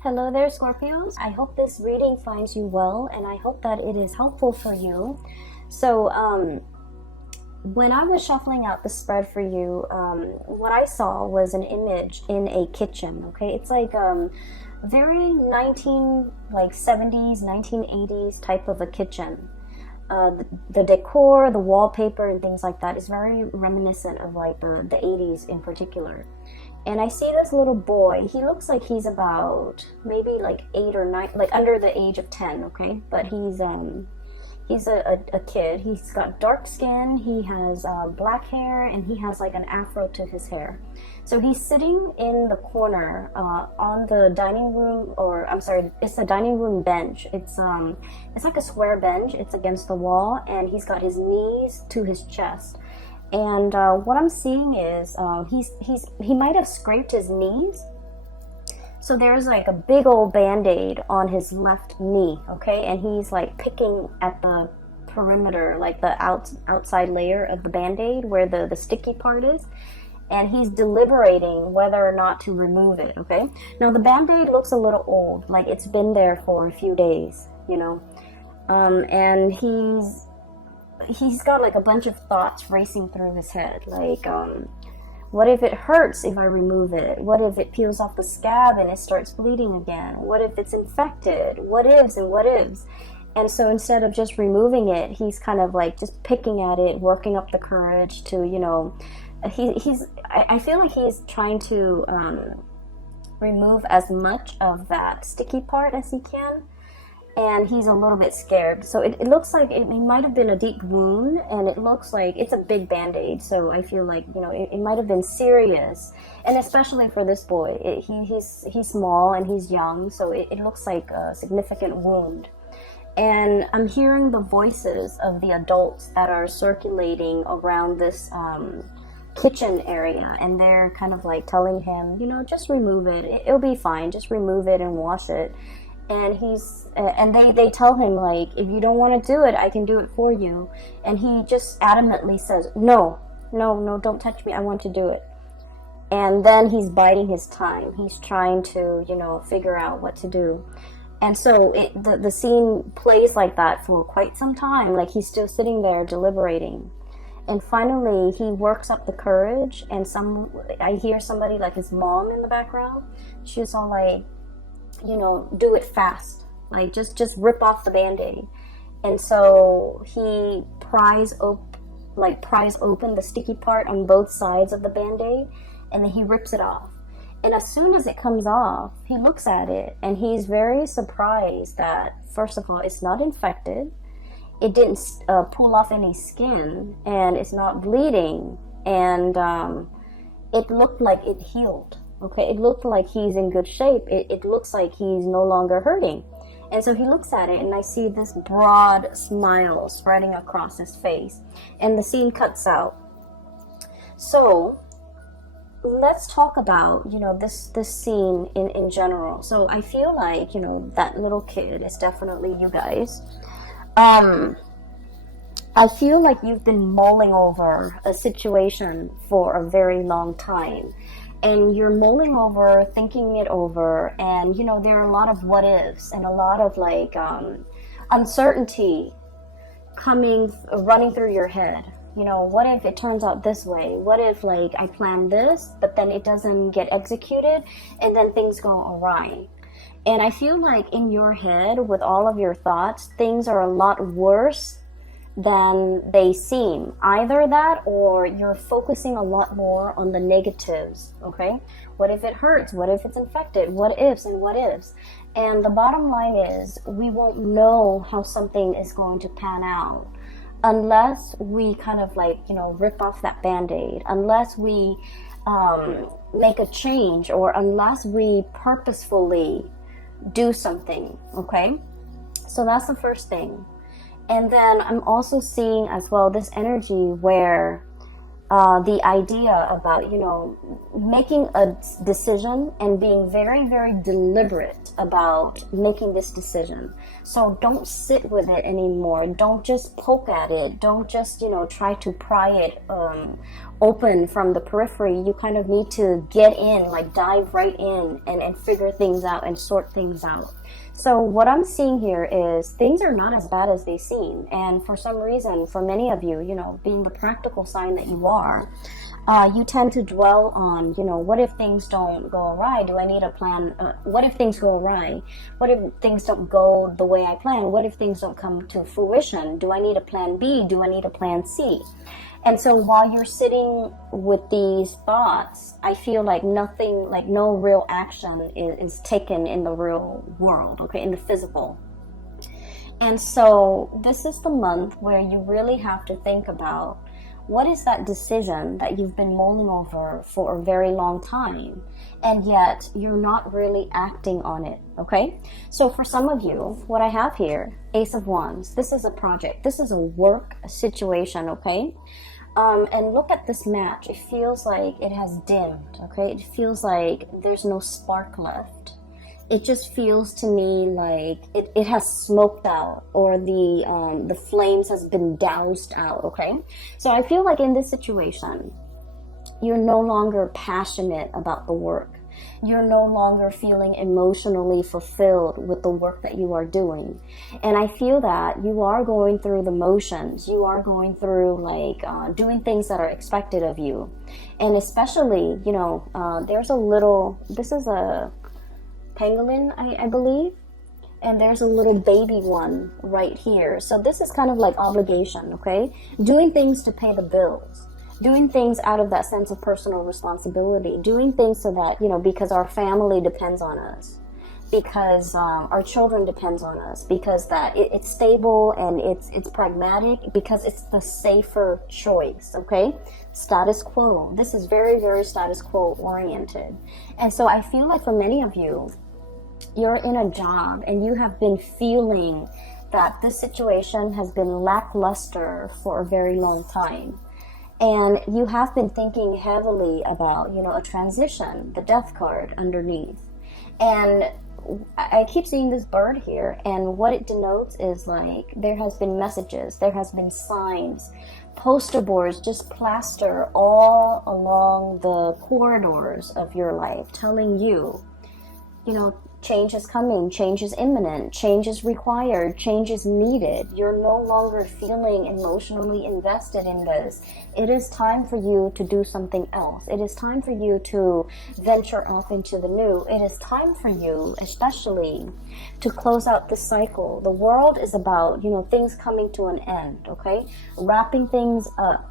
Hello there, Scorpios. I hope this reading finds you well, and I hope that it is helpful for you. So, when I was shuffling out the spread for you, what I saw was an image in a kitchen. Okay, it's like very 70s, 1980s type of a kitchen. The decor, the wallpaper, and things like that is very reminiscent of like the 80s in particular. And I see this little boy. He looks like he's about maybe like 8 or 9, like under the age of 10. Okay, but he's a kid. He's got dark skin. He has black hair, and he has like an afro to his hair. So he's sitting in the corner on the dining room, or I'm sorry, it's a dining room bench. It's like a square bench. It's against the wall, and he's got his knees to his chest. And what I'm seeing is he might have scraped his knees. So there's like a big old band-aid on his left knee, okay? And he's like picking at the perimeter, like the outside layer of the band-aid where the sticky part is. And he's deliberating whether or not to remove it, okay? Now the band-aid looks a little old, like it's been there for a few days, you know? And he's got like a bunch of thoughts racing through his head, like what if it hurts if I remove it? What if it peels off the scab and it starts bleeding again? What if it's infected? What ifs and what ifs? And so instead of just removing it, he's kind of like just picking at it, working up the courage to, you know, I feel like he's trying to remove as much of that sticky part as he can. And he's a little bit scared. So it looks like it might have been a deep wound, and it looks like it's a big band-aid. So I feel like, you know, it might have been serious. And especially for this boy, he's small and he's young, so it looks like a significant wound. And I'm hearing the voices of the adults that are circulating around this kitchen area, and they're kind of like telling him, you know, just remove it. It'll be fine. Just remove it and wash it. And they tell him, like, if you don't want to do it, I can do it for you. And he just adamantly says, no, don't touch me, I want to do it. And then he's biding his time. He's trying to, you know, figure out what to do. And so the scene plays like that for quite some time. Like, he's still sitting there deliberating. And finally, he works up the courage, and I hear somebody, like his mom in the background. She's all like, you know, do it fast, like just rip off the band-aid. And so he pries open the sticky part on both sides of the band-aid, and then he rips it off. And as soon as it comes off, he looks at it, and he's very surprised that, first of all, it's not infected, it didn't pull off any skin, and it's not bleeding, and it looked like it healed. Okay, it looked like he's in good shape. It looks like he's no longer hurting. And so he looks at it, and I see this broad smile spreading across his face. And the scene cuts out. So let's talk about, you know, this scene in general. So I feel like, you know, that little kid is definitely you guys. I feel like you've been mulling over a situation for a very long time. And you're mulling over, thinking it over, and, you know, there are a lot of what ifs and a lot of like uncertainty running through your head. You know, what if it turns out this way? What if, like, I plan this, but then it doesn't get executed, and then things go awry? And I feel like in your head, with all of your thoughts, things are a lot worse than they seem. Either that, or you're focusing a lot more on the negatives, okay? What if it hurts? What if it's infected? What ifs and what ifs? And the bottom line is, we won't know how something is going to pan out unless we kind of like, you know, rip off that band-aid, unless we make a change, or unless we purposefully do something, okay? So that's the first thing. And then I'm also seeing as well this energy where the idea about, you know, making a decision and being very, very deliberate about making this decision. So don't sit with it anymore. Don't just poke at it. Don't just, you know, try to pry it open from the periphery. You kind of need to get in, like dive right in and figure things out and sort things out. So what I'm seeing here is things are not as bad as they seem. And for some reason, for many of you, you know, being the practical sign that you are, you tend to dwell on, you know, what if things don't go awry? Do I need a plan? What if things go awry? What if things don't go the way I plan? What if things don't come to fruition? Do I need a plan B? Do I need a plan C? And so while you're sitting with these thoughts, I feel like nothing, like no real action is taken in the real world, okay, in the physical. And so this is the month where you really have to think about, what is that decision that you've been mulling over for a very long time, and yet you're not really acting on it, okay? So for some of you, what I have here, Ace of Wands, this is a project. This is a work situation, okay? And look at this match. It feels like it has dimmed, okay? It feels like there's no spark left. It just feels to me like it has smoked out, or the flames has been doused out, okay? So I feel like in this situation, you're no longer passionate about the work. You're no longer feeling emotionally fulfilled with the work that you are doing. And I feel that you are going through the motions. You are going through like doing things that are expected of you. And especially, you know, there's a little, this is a pangolin, I believe, and there's a little baby one right here. So this is kind of like obligation, okay? Doing things to pay the bills, doing things out of that sense of personal responsibility, doing things so that, you know, because our family depends on us, because our children depends on us, because that it's stable and it's pragmatic, because it's the safer choice, okay? Status quo. This is very, very status quo oriented. And so I feel like for many of you, you're in a job and you have been feeling that this situation has been lackluster for a very long time. And you have been thinking heavily about, you know, a transition, the death card underneath. And I keep seeing this bird here, and what it denotes is like there has been messages, there has been signs, poster boards just plaster all along the corridors of your life telling you, you know, change is coming, change is imminent, change is required, change is needed. You're no longer feeling emotionally invested in this. It is time for you to do something else. It is time for you to venture off into the new. It is time for you, especially, to close out this cycle. The world is about, you know, things coming to an end, okay? Wrapping things up,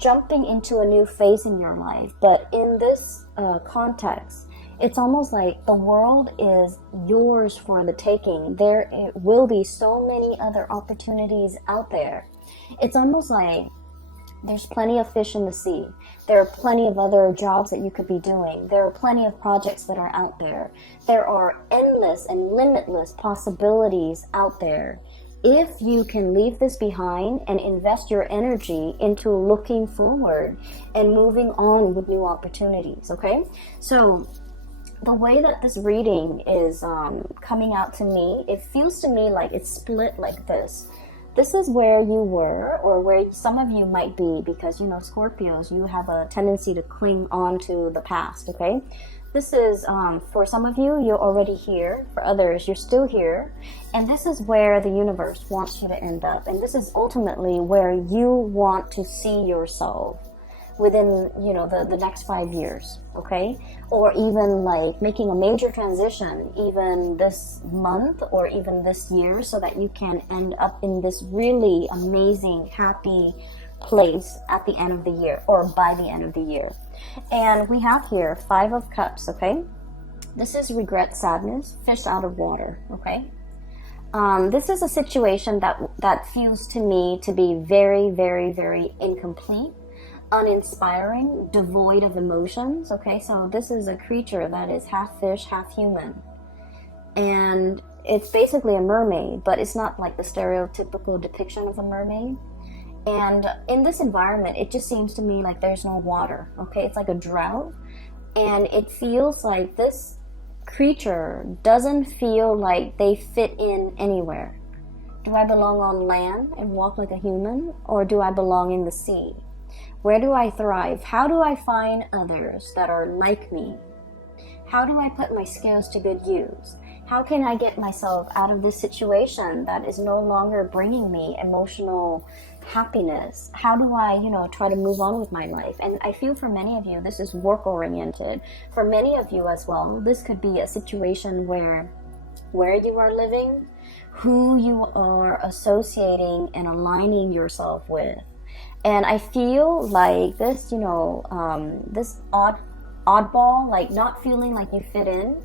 jumping into a new phase in your life. But in this context, it's almost like the world is yours for the taking. There will be so many other opportunities out there. It's almost like there's plenty of fish in the sea. There are plenty of other jobs that you could be doing. There are plenty of projects that are out there. There are endless and limitless possibilities out there. If you can leave this behind and invest your energy into looking forward and moving on with new opportunities, okay? So the way that this reading is coming out to me, it feels to me like it's split like this. This is where you were, or where some of you might be, because, you know, Scorpios, you have a tendency to cling on to the past, okay? This is, for some of you, you're already here. For others, you're still here. And this is where the universe wants you to end up. And this is ultimately where you want to see yourself within, you know, the next 5 years, okay? Or even like making a major transition even this month or even this year, so that you can end up in this really amazing, happy place at the end of the year, or by the end of the year. And we have here 5 of Cups, okay? This is regret, sadness, fish out of water, okay? This is a situation that feels to me to be very, very, very incomplete, uninspiring, devoid of emotions, okay? So this is a creature that is half fish, half human. And it's basically a mermaid, but it's not like the stereotypical depiction of a mermaid. And in this environment, it just seems to me like there's no water, okay? It's like a drought. And it feels like this creature doesn't feel like they fit in anywhere. Do I belong on land and walk like a human, or do I belong in the sea? Where do I thrive? How do I find others that are like me? How do I put my skills to good use? How can I get myself out of this situation that is no longer bringing me emotional happiness? How do I, try to move on with my life? And I feel for many of you, this is work oriented. For many of you as well, this could be a situation where you are living, who you are associating and aligning yourself with. And I feel like this, this oddball, like not feeling like you fit in,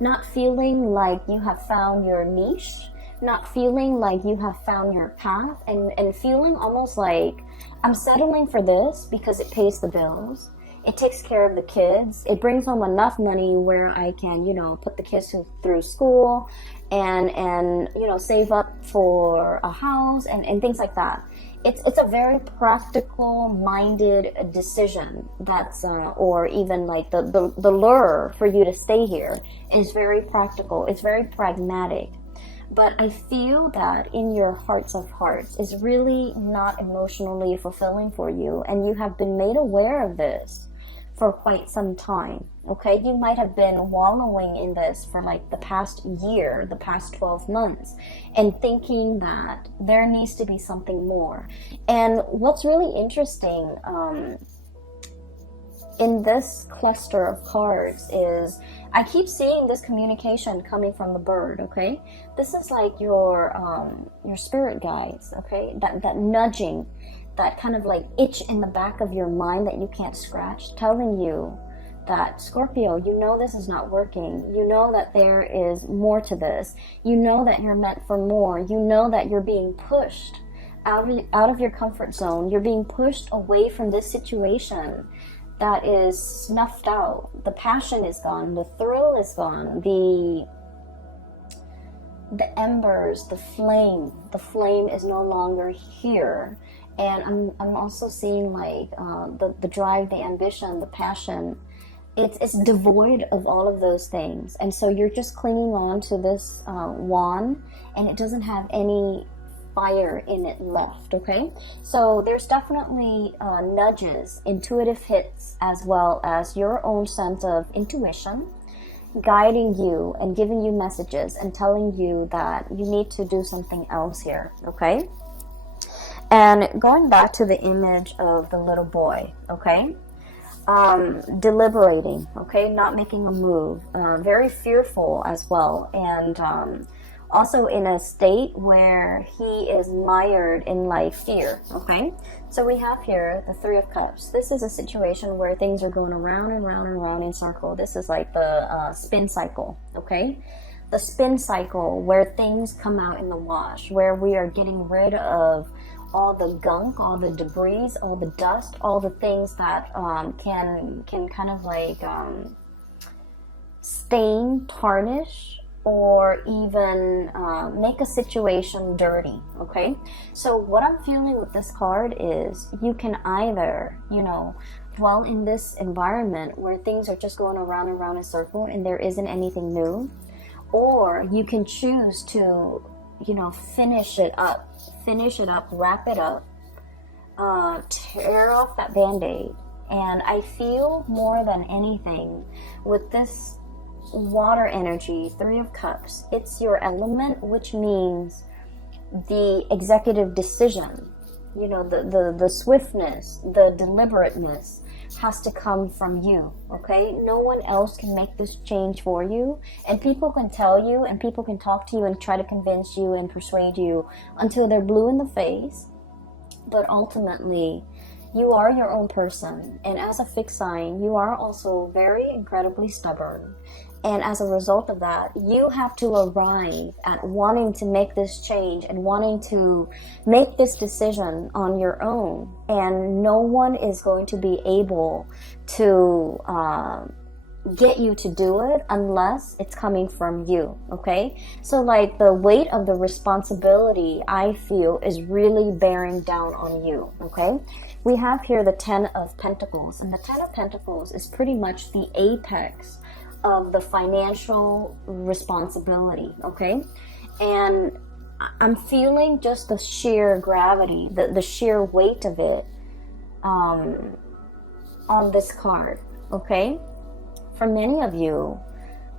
not feeling like you have found your niche, not feeling like you have found your path, and feeling almost like I'm settling for this because it pays the bills, it takes care of the kids, it brings home enough money where I can, put the kids through school and save up for a house and things like that. It's a very practical minded decision that's or even like the lure for you to stay here is very practical. It's very pragmatic. But I feel that in your hearts of hearts is really not emotionally fulfilling for you, and you have been made aware of this for quite some time. Okay, you might have been wallowing in this for like the past year, the past 12 months, and thinking that there needs to be something more. And what's really interesting in this cluster of cards is I keep seeing this communication coming from the bird. Okay, this is like your spirit guides. Okay, that nudging, that kind of like itch in the back of your mind that you can't scratch, telling you that, Scorpio, you know this is not working. You know that there is more to this. You know that you're meant for more. You know that you're being pushed out of your comfort zone. You're being pushed away from this situation that is snuffed out. The passion is gone. The thrill is gone. The embers, the flame is no longer here. And I'm also seeing like the drive, the ambition, the passion. It's devoid of all of those things. And so you're just clinging on to this wand, and it doesn't have any fire in it left, okay? So there's definitely nudges, intuitive hits, as well as your own sense of intuition guiding you and giving you messages and telling you that you need to do something else here, okay? And going back to the image of the little boy, okay? Deliberating, okay? Not making a move, very fearful as well, and also in a state where he is mired in like fear, okay? So we have here the Three of Cups. This is a situation where things are going around and round and round in circle. This is like the spin cycle, okay? The spin cycle where things come out in the wash, where we are getting rid of all the gunk, all the debris, all the dust, all the things that can kind of like stain, tarnish, or even make a situation dirty, okay? So what I'm feeling with this card is you can either, dwell in this environment where things are just going around and around in a circle and there isn't anything new, or you can choose to, finish it up, wrap it up, tear off that band-aid. And I feel more than anything with this water energy, Three of Cups, it's your element, which means the executive decision, the swiftness, the deliberateness has to come from you, okay? No one else can make this change for you, and people can tell you, and people can talk to you and try to convince you and persuade you until they're blue in the face, but ultimately you are your own person. And as a fixed sign, you are also very incredibly stubborn. And as a result of that, you have to arrive at wanting to make this change and wanting to make this decision on your own. And no one is going to be able to get you to do it unless it's coming from you, okay? So like the weight of the responsibility, I feel, is really bearing down on you, okay? We have here the Ten of Pentacles, and the Ten of Pentacles is pretty much the apex of the financial responsibility, okay? And I'm feeling just the sheer gravity, the sheer weight of it on this card, okay? For many of you,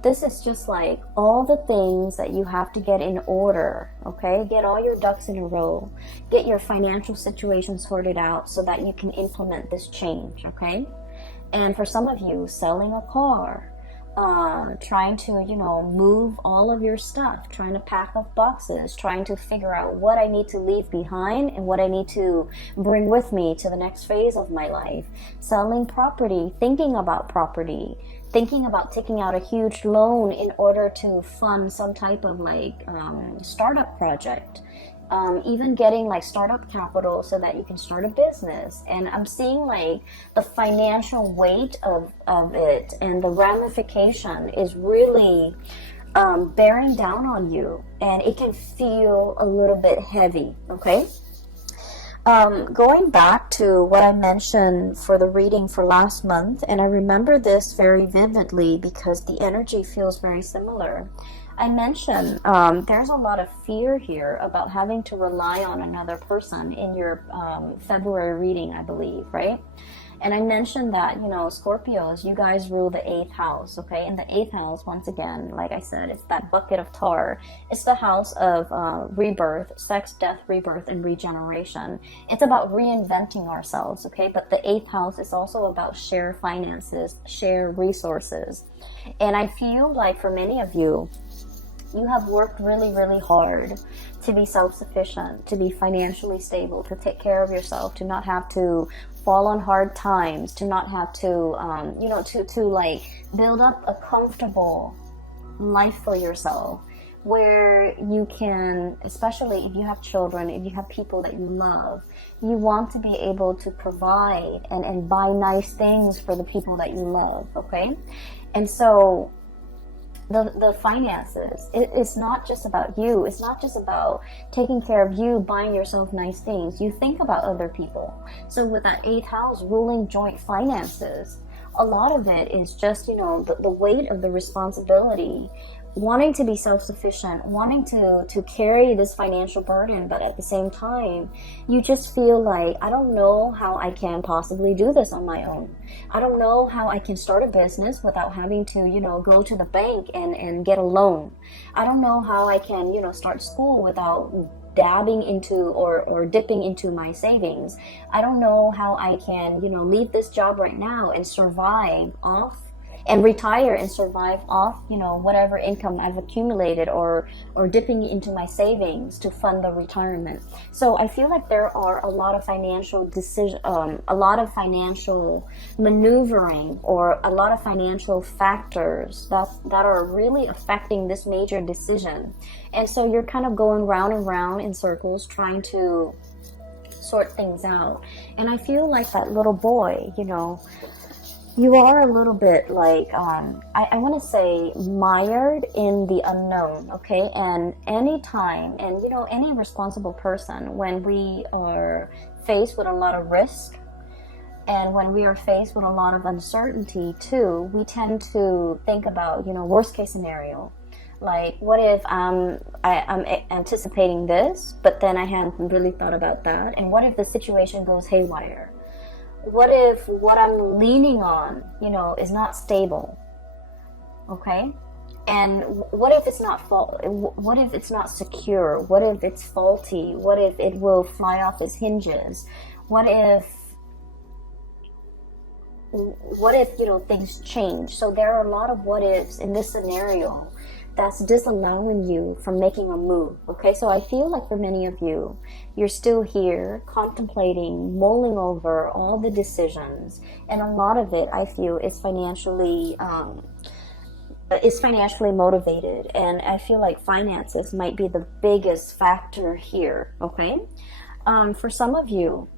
this is just like all the things that you have to get in order, okay? Get all your ducks in a row. Get your financial situation sorted out so that you can implement this change, okay? And for some of you, selling a car, trying to, move all of your stuff, trying to pack up boxes, trying to figure out what I need to leave behind and what I need to bring with me to the next phase of my life. Selling property, thinking about property, thinking about taking out a huge loan in order to fund some type of startup project. Even getting like startup capital so that you can start a business. And I'm seeing like the financial weight of it and the ramification is really bearing down on you, and it can feel a little bit heavy, okay? Going back to what I mentioned for the reading for last month, and I remember this very vividly because the energy feels very similar. I mentioned there's a lot of fear here about having to rely on another person in your February reading, I believe, right? And I mentioned that, Scorpios, you guys rule the 8th house, okay? And the 8th house, once again, like I said, it's that bucket of tar. It's the house of rebirth, sex, death, rebirth, and regeneration. It's about reinventing ourselves, okay? But the 8th house is also about share finances, share resources. And I feel like for many of you, you have worked really, really hard to be self-sufficient, to be financially stable, to take care of yourself, to not have to fall on hard times, to not have to, to build up a comfortable life for yourself where you can, especially if you have children, if you have people that you love, you want to be able to provide and buy nice things for the people that you love, okay? And so the finances, it's not just about you. It's not just about taking care of you, buying yourself nice things. You think about other people. So with that 8th house ruling joint finances, a lot of it is just, the weight of the responsibility, wanting to be self-sufficient, wanting to carry this financial burden, but at the same time, you just feel like, I don't know how I can possibly do this on my own. I don't know how I can start a business without having to, go to the bank and get a loan. I don't know how I can, start school without dabbing into or dipping into my savings. I don't know how I can, leave this job right now and survive off and retire and survive off, whatever income I've accumulated or dipping into my savings to fund the retirement. So I feel like there are a lot of financial a lot of financial maneuvering or a lot of financial factors that are really affecting this major decision. And so you're kind of going round and round in circles trying to sort things out. And I feel like that little boy, you are a little bit like, I want to say mired in the unknown, okay? And any time, and any responsible person, when we are faced with a lot of risk, and when we are faced with a lot of uncertainty too, we tend to think about, worst case scenario. Like, what if I'm anticipating this, but then I hadn't really thought about that? And what if the situation goes haywire? What if what I'm leaning on, is not stable? Okay? And what if it's not what if it's not secure? What if it's faulty? What if it will fly off its hinges? What if things change? So there are a lot of what ifs in this scenario that's disallowing you from making a move, okay? So I feel like for many of you, you're still here contemplating, mulling over all the decisions, and a lot of it, I feel, is financially motivated, and I feel like finances might be the biggest factor here, okay? For some of you,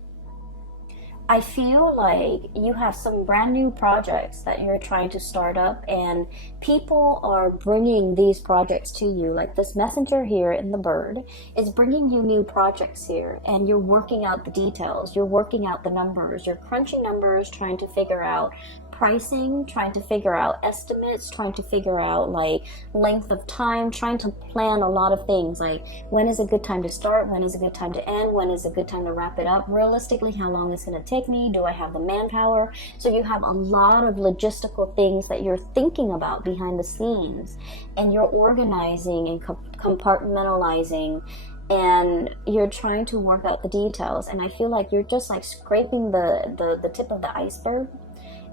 I feel like you have some brand new projects that you're trying to start up, and people are bringing these projects to you. Like this messenger here in the bird is bringing you new projects here, and you're working out the details. You're working out the numbers. You're crunching numbers, trying to figure out pricing, trying to figure out estimates, trying to figure out like length of time, trying to plan a lot of things, like when is a good time to start, when is a good time to end, when is a good time to wrap it up, realistically how long it's going to take take me? Do I have the manpower? So you have a lot of logistical things that you're thinking about behind the scenes, and you're organizing and compartmentalizing, and you're trying to work out the details. And I feel like you're just like scraping the tip of the iceberg,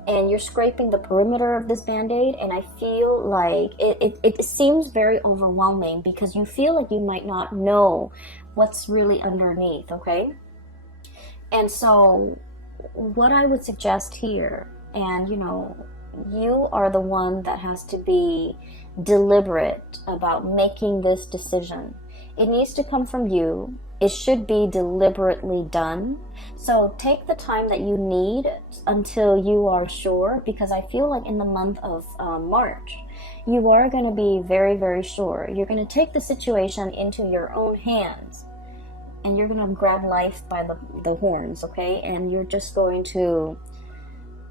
and you're scraping the perimeter of this band-aid. And I feel like it seems very overwhelming because you feel like you might not know what's really underneath, okay? And so what I would suggest here, and you are the one that has to be deliberate about making this decision. It needs to come from you. It should be deliberately done. So take the time that you need until you are sure, because I feel like in the month of March, you are going to be very, very sure. You're going to take the situation into your own hands, and you're going to grab life by the horns, okay? And you're just going to,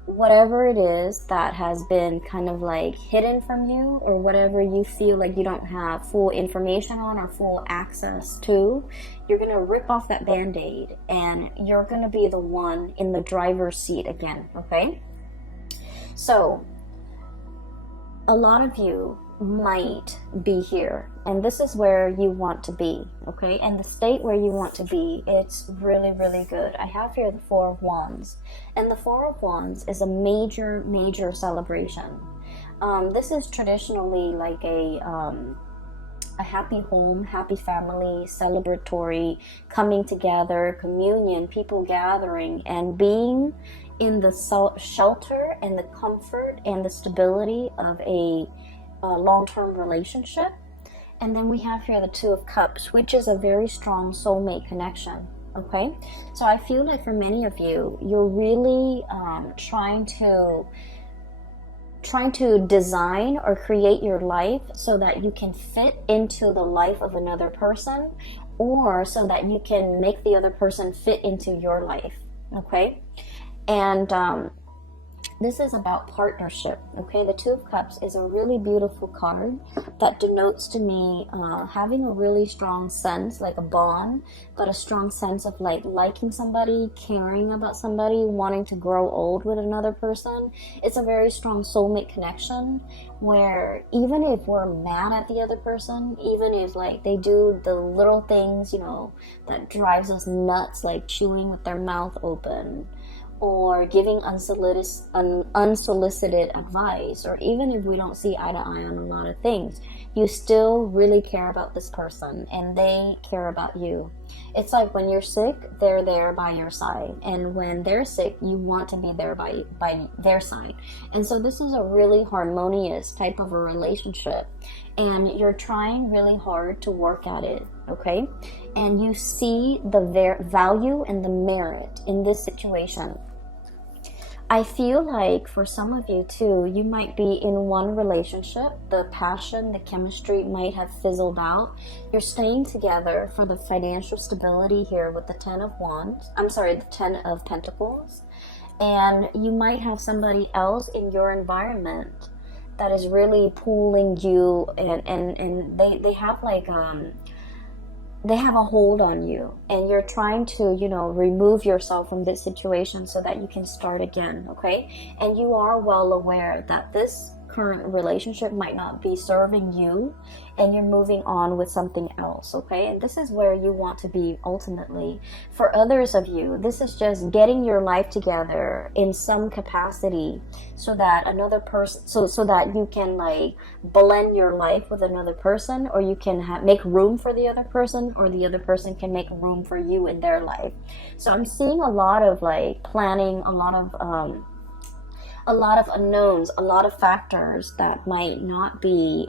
whatever it is that has been kind of like hidden from you, or whatever you feel like you don't have full information on or full access to, you're going to rip off that band-aid, and you're going to be the one in the driver's seat again, okay? So a lot of you might be here, and this is where you want to be, okay? And the state where you want to be, it's really, really good. I have here the Four of Wands, and the Four of Wands is a major, major celebration. This is traditionally like a happy home, happy family, celebratory, coming together, communion, people gathering, and being in the shelter and the comfort and the stability of a long-term relationship. And then we have here the Two of Cups, which is a very strong soulmate connection, okay? So I feel like for many of you, you're really trying to design or create your life so that you can fit into the life of another person, or so that you can make the other person fit into your life, okay? And this is about partnership, okay? The Two of Cups is a really beautiful card that denotes to me having a really strong sense, like a bond, but a strong sense of like liking somebody, caring about somebody, wanting to grow old with another person. It's a very strong soulmate connection where even if we're mad at the other person, even if like they do the little things, that drives us nuts, like chewing with their mouth open, or giving unsolicited advice, or even if we don't see eye to eye on a lot of things, you still really care about this person and they care about you. It's like when you're sick, they're there by your side, and when they're sick, you want to be there by their side. And so this is a really harmonious type of a relationship, and you're trying really hard to work at it, okay? And you see the value and the merit in this situation. I feel like for some of you too, you might be in one relationship, the passion, the chemistry might have fizzled out. You're staying together for the financial stability here with the the Ten of Pentacles. And you might have somebody else in your environment that is really pulling you, and they have like they have a hold on you, and you're trying to remove yourself from this situation so that you can start again, okay? And you are well aware that this current relationship might not be serving you, and you're moving on with something else, okay? And this is where you want to be ultimately. For others of you, this is just getting your life together in some capacity so that another person, so that you can like blend your life with another person, or you can make room for the other person, or the other person can make room for you in their life. So I'm seeing a lot of like planning, a lot of unknowns, a lot of factors that might not be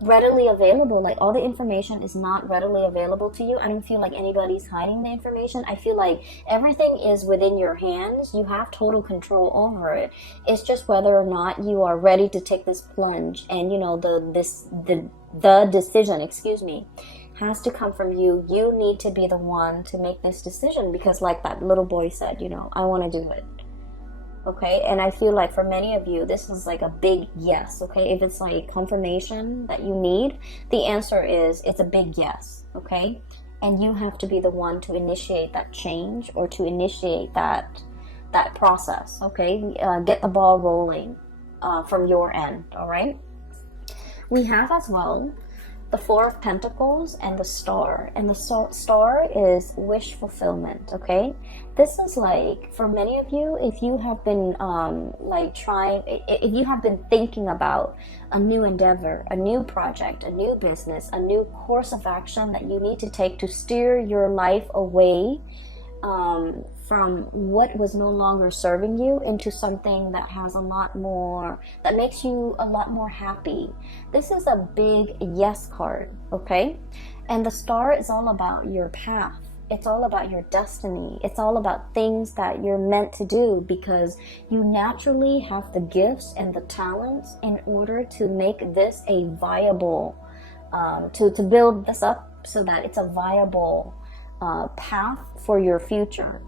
readily available. Like all the information is not readily available to you. I don't feel like anybody's hiding the information. I feel like everything is within your hands. You have total control over it. It's just whether or not you are ready to take this plunge. And the decision, has to come from you. You need to be the one to make this decision, because like that little boy said, I want to do it. Okay, and I feel like for many of you, this is like a big yes, okay? If it's like confirmation that you need, the answer is it's a big yes, okay? and you have to be the one to initiate that change or to initiate that process. Okay, get the ball rolling from your end. All right. We have as well the Four of Pentacles and the Star. And the Star is wish fulfillment, okay? This is like, for many of you, if you have been if you have been thinking about a new endeavor, a new project, a new business, a new course of action that you need to take to steer your life away from what was no longer serving you into something that has a lot more, that makes you a lot more happy. This is a big yes card, okay? And the Star is all about your path. It's all about your destiny. It's all about things that you're meant to do, because you naturally have the gifts and the talents in order to make this a viable, to build this up so that it's a viable path for your future.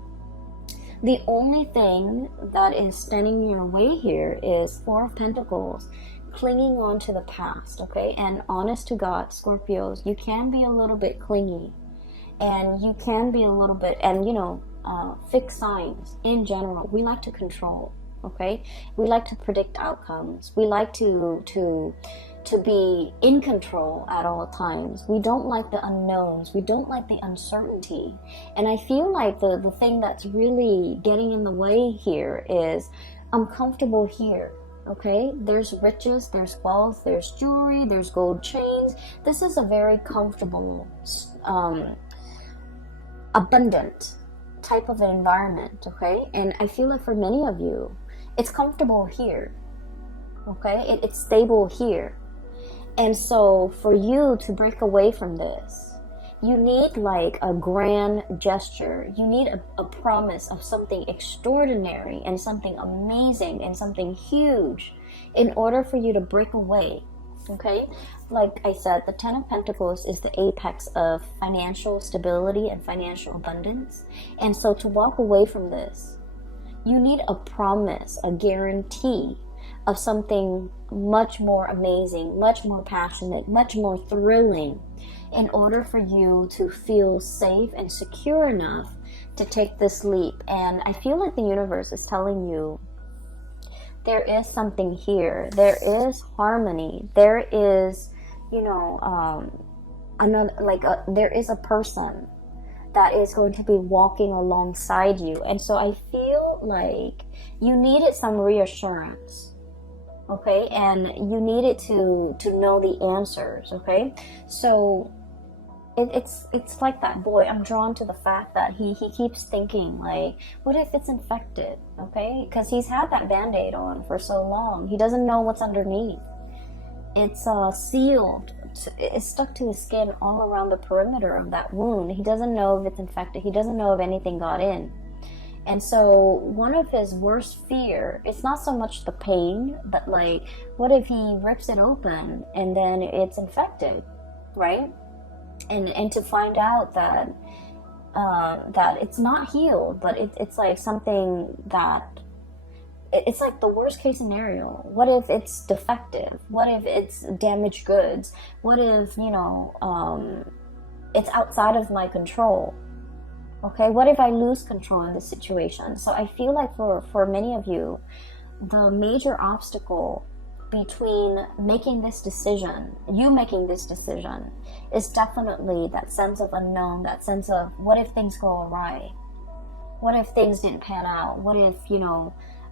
The only thing that is standing in your way here is Four of Pentacles, clinging on to the past, okay? And honest to God, Scorpios, you can be a little bit clingy, and you can be a little bit, and fixed signs in general, we like to control, okay? We like to predict outcomes. We like to be in control at all times. We don't like the unknowns. We don't like the uncertainty. And I feel like the thing that's really getting in the way here is, I'm comfortable here, okay? There's riches, there's wealth, there's jewelry, there's gold chains. This is a very comfortable, abundant type of an environment, okay? And I feel like for many of you, it's comfortable here, okay? It's stable here. And so for you to break away from this, you need like a grand gesture. You need a promise of something extraordinary and something amazing and something huge in order for you to break away, okay? Like I said, the Ten of Pentacles is the apex of financial stability and financial abundance. And so to walk away from this, you need a promise, a guarantee of something much more amazing, much more passionate, much more thrilling, in order for you to feel safe and secure enough to take this leap. And I feel like the universe is telling you there is something here. There is harmony. There is, there is a person that is going to be walking alongside you. And so I feel like you needed some reassurance, okay? And you needed to know the answers, okay? So it's like that boy. I'm drawn to the fact that he keeps thinking, like, what if it's infected, okay? Because he's had that Band-Aid on for so long. He doesn't know what's underneath. It's sealed. It's stuck to his skin all around the perimeter of that wound. He doesn't know if it's infected. He doesn't know if anything got in. And so one of his worst fear, it's not so much the pain, but like, what if he rips it open and then it's infected, right? And to find out that that it's not healed, but it's like something that, it's like the worst case scenario. What if it's defective? What if it's damaged goods? What if, it's outside of my control? Okay, what if I lose control in this situation? So I feel like for many of you, the major obstacle between making this decision, is definitely that sense of unknown, that sense of, what if things go awry? What if things didn't pan out? What if,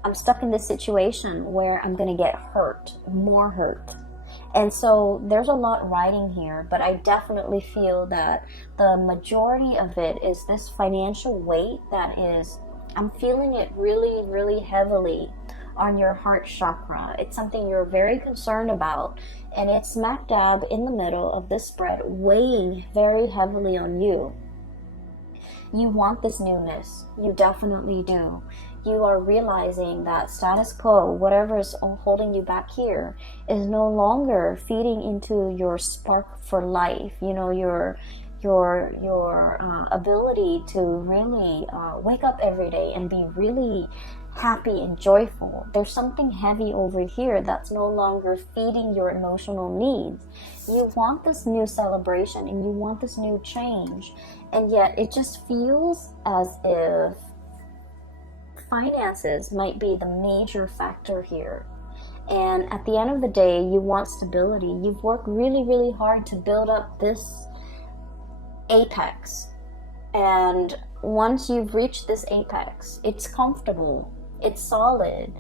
I'm stuck in this situation where I'm going to get hurt, more hurt. And so there's a lot riding here, but I definitely feel that the majority of it is this financial weight that is, I'm feeling it really, really heavily on your heart chakra. It's something you're very concerned about, and it's smack dab in the middle of this spread, weighing very heavily on you. You want this newness. You definitely do. You are realizing that status quo, whatever is holding you back here, is no longer feeding into your spark for life. Your ability to really wake up every day and be really happy and joyful. There's something heavy over here that's no longer feeding your emotional needs. You want this new celebration and you want this new change, and yet it just feels as if finances might be the major factor here. And at the end of the day, you want stability. You've worked really, really hard to build up this apex, and once you've reached this apex, it's comfortable, it's solid,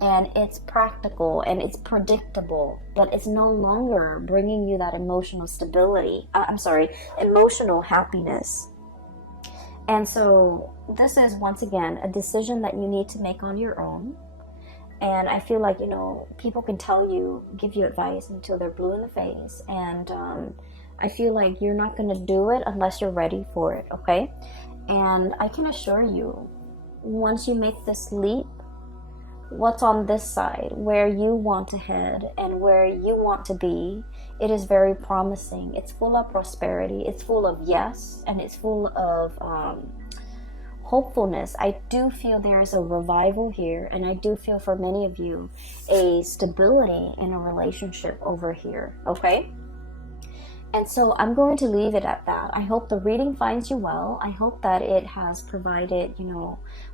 and it's practical, and it's predictable, but it's no longer bringing you that emotional stability. Emotional happiness. And so this is, once again, a decision that you need to make on your own. And I feel like, people can tell you, give you advice until they're blue in the face, and I feel like you're not going to do it unless you're ready for it, okay? And I can assure you, once you make this leap, what's on this side, where you want to head and where you want to be, it is very promising. It's full of prosperity, it's full of yes, and it's full of hopefulness. I do feel there is a revival here, and I do feel for many of you a stability in a relationship over here, okay? And so I'm going to leave it at that. I hope the reading finds you well. I hope that it has provided,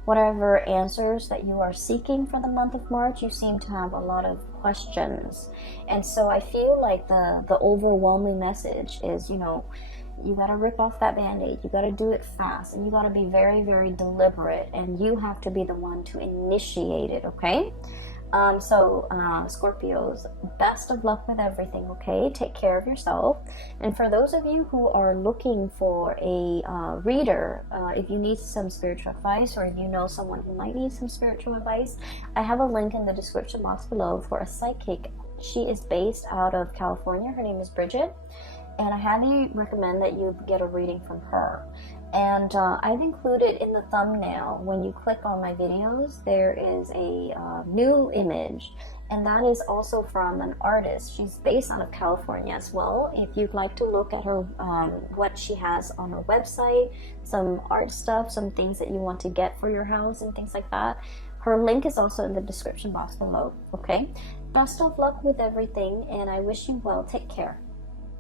whatever answers that you are seeking for the month of March. You seem to have a lot of questions. And so I feel like the overwhelming message is, you got to rip off that band-aid. You got to do it fast, and you got to be very, very deliberate, and you have to be the one to initiate it, okay? Scorpios, best of luck with everything, okay? Take care of yourself. And for those of you who are looking for a reader, if you need some spiritual advice, or if you know someone who might need some spiritual advice, I have a link in the description box below for a psychic. She is based out of California. Her name is Bridget, and I highly recommend that you get a reading from her. And I've included in the thumbnail, when you click on my videos, there is a new image, and that is also from an artist. She's based out of California as well. If you'd like to look at her, what she has on her website, some art stuff, some things that you want to get for your house and things like that, her link is also in the description box below, okay? Best of luck with everything, and I wish you well. Take care.